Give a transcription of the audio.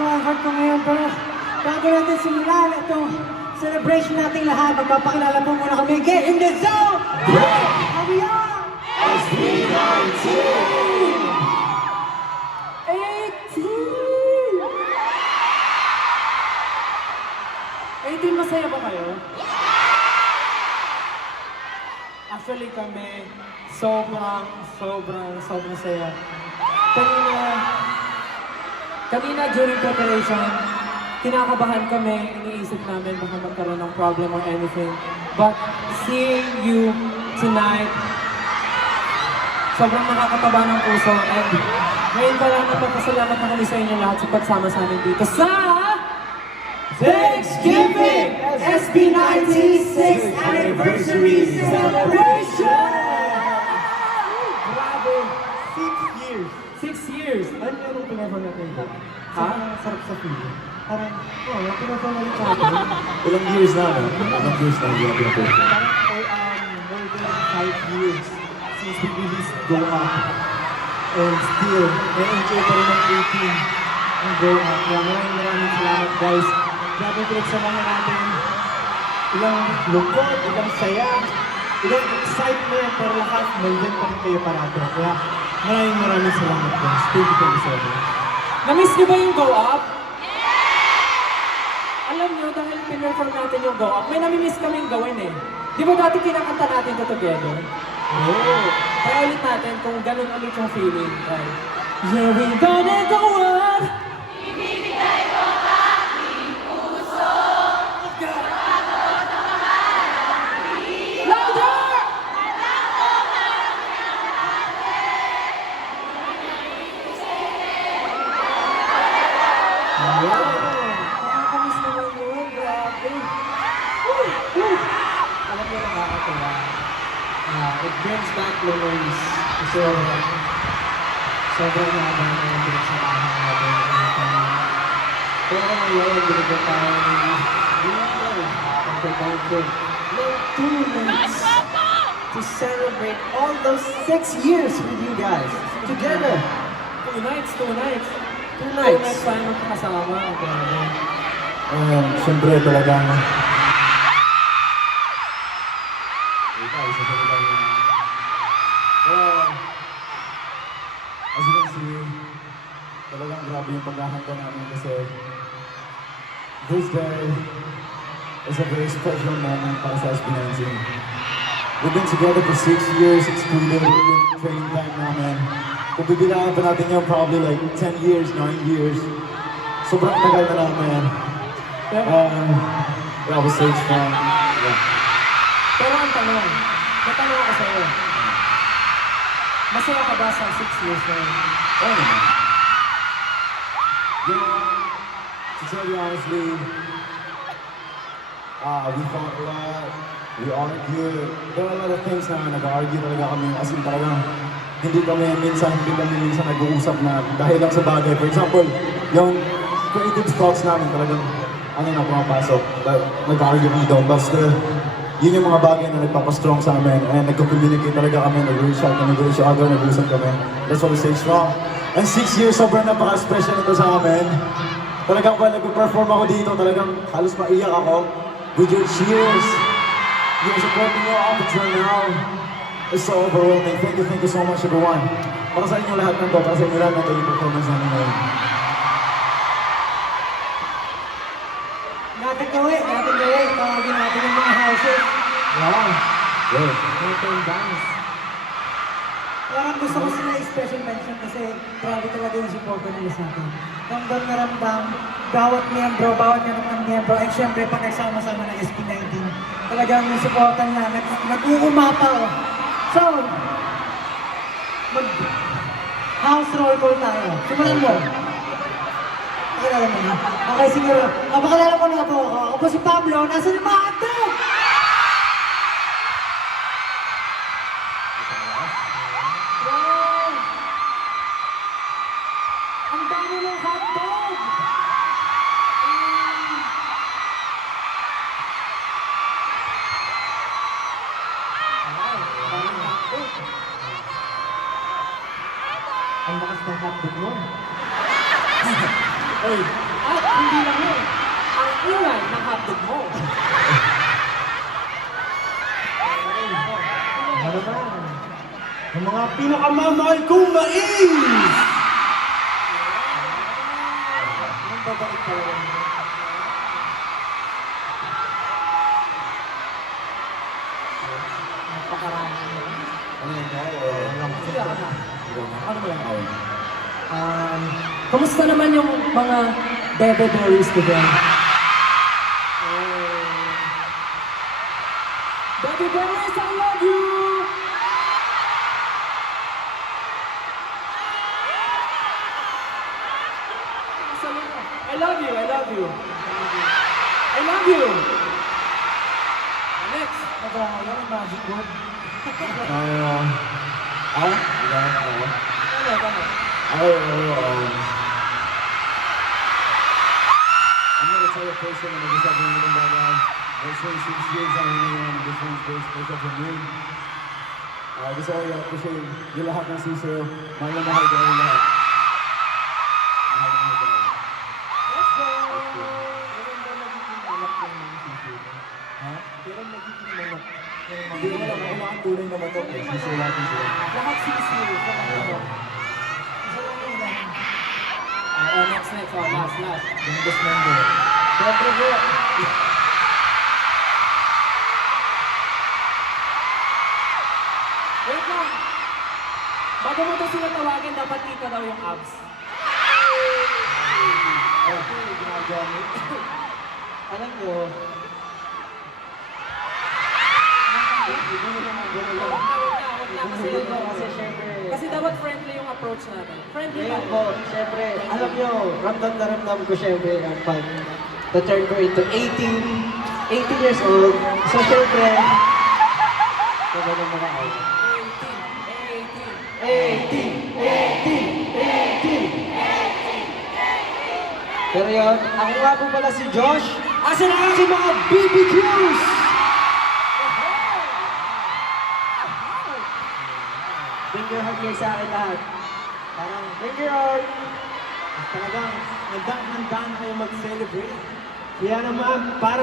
ito ang heart ko ngayon, pero bago natin simulan itong celebration nating lahat, magpapakilala po muna kami. Get in the zone! How we are? SB19! 18, masaya ba kayo? Actually kami, sobrang saya. Kanina during preparation, kinakabahan kami, iniisip namin baka magkaroon ng problem or anything. But seeing you tonight, sobrang nakakataba ng puso. And ngayon pa lang nagpapasalamat na kami sa inyo lahat sa pagsama sa amin dito sa Thanksgiving! SB19 6th Anniversary Celebration! Grabe! 6 years! 6 years! Ano yung pinapon natin ba? Ha? Sarap sa feeling. Parang, pinapon natin sa atin. Ilang years na, no? Ilang years na hindi natin pinapon. Parang, more than 5 years since we released Go Up. And still, na-enjoy pa rin ng 18 ang Go Up. Kaya maraming salamat, guys. Grabe pinagsamahan natin. Ilang lungkot, ilang saya, ilang excitement, pero lahat, nandyan pa rin kayo parado. Kaya maraming salamat, guys. Thank you so much. Na-miss niyo ba yung Go Up? Alam niyo, dahil pinperform natin yung Go Up, may nami-miss kaming gawin eh. Di ba dati kinakanta natin ito together? Oh. Kaya ulit natin kung ganun ulit yung feeling. Right? Yeah, we gonna go up! Nakakamiss naman yun, grabe. Alam niyo, nakakatawa. It brings back memories. Kasi sobrang haba na yung pinagsamahan natin. Pero ngayon, binigyan tayo ng pagkakaupo ng 2 nights to celebrate all those 6 years with you guys. Together. 2 nights. 2 nights tayo magkakasama. Siyempre talagang as you can see, talagang grabe yung paghahanda namin kasi this day is a very special moment para sa SB19. We've been together for 6 years, excluded yung training time namin. Kung bibilangan pa natin yung probably like 10 years, 9 years. Sobrang tagal na namin. We have a stage from, Pero ang tanong, may tanong ako sa'yo. Masaya ka ba sa 6 years na yun? oh naman. You know, to tell you honestly, we fought a lot, we argued. There are a lot of things na nag-argue talaga kami. As in talagang, hindi kami minsan nag-uusap na dahil lang sa bagay. For example, yung creative thoughts namin talagang na pumapasok. Nag-argue kami doon. But still, yun yung mga bagay na nagpapastrong sa amin. And nagko-communicate talaga kami, nag-reach out kami, nag-reach other, nag-usap kami. That's why we stay strong. And 6 years, sobrang napaka-special ito sa amin. Talagang pag nag-perform ako dito, talagang halos maiyak ako. With your cheers, your supporting nyo up until now. It's so overwhelming. Thank you so much everyone. Para sa inyo lahat ng to, para sa inyo lahat ng to yung performance namin ngayon. Natin gawin. Tawagin natin yung mga houses. Wow. Yeah. Mountain dance. Parang gusto ko sila i-special mention kasi grabe talaga yung support nila sa atin. Ramdam na ramdam, bawat miyembro, and syempre pag nagsama-sama ng SB19, talagang yung supportan na nag-uumapaw. So, house roll call tayo. Simulan mo. Pakilala mo na. Okay, siguro. Pakilala mo na po ako. Ako po si Pablo. Nasa ni Mato! Wow! Ang dami ng hotdog! Ang lakas ng hotdog mo. Oy, At hindi lang yun, ang ingay ng hotdog mo. Ano naman? Ang mga pinakamamahal kong mais! Ang babait talaga. Napakarami. Ano yun ba? Sige, ako na. Ano ba yung awin? Kamusta naman yung mga Bebe Berries ko din? Baby Berries, I love you! I love you, I love you. I love you! Next. Nag-aayaw yung magic board. Ako? Diba? Ako? Ako, I'm gonna tell you a person na nag-usap ng ibang bagay. I'll say 6 years ang hindi difference very special for me. Gusto ko i-appreciate yung lahat ng sisiyo. Mahal na mahal ko yung lahat. Mahal na mahal ko yung lahat. Let's go! Ha? Pero nagiging manok. Hindi ko alam, ako lang ang tunay na matok eh. Sisiyo natin sila. Lahat sisiyo sa mga next. Last. Youngest member. Siyempre po. Wait lang. Bago mo ito sila tawagin, dapat kita daw yung abs. Alam mo, kasi dapat friendly yung approach natin. Friendly Ngayon lang. po, siyempre, alam nyo, ramdam na ramdam ko siyempre ang pag na-turn ko into 18 years old. So siyempre, diba ng mga ay? 18! Pero yun, ako nga po pala si Josh. Asa na aking mga BBQs? Bring your heart here sa akin lahat. Parang, bring your heart. Talagang, handa na kayo mag-celebrate. Kaya naman, para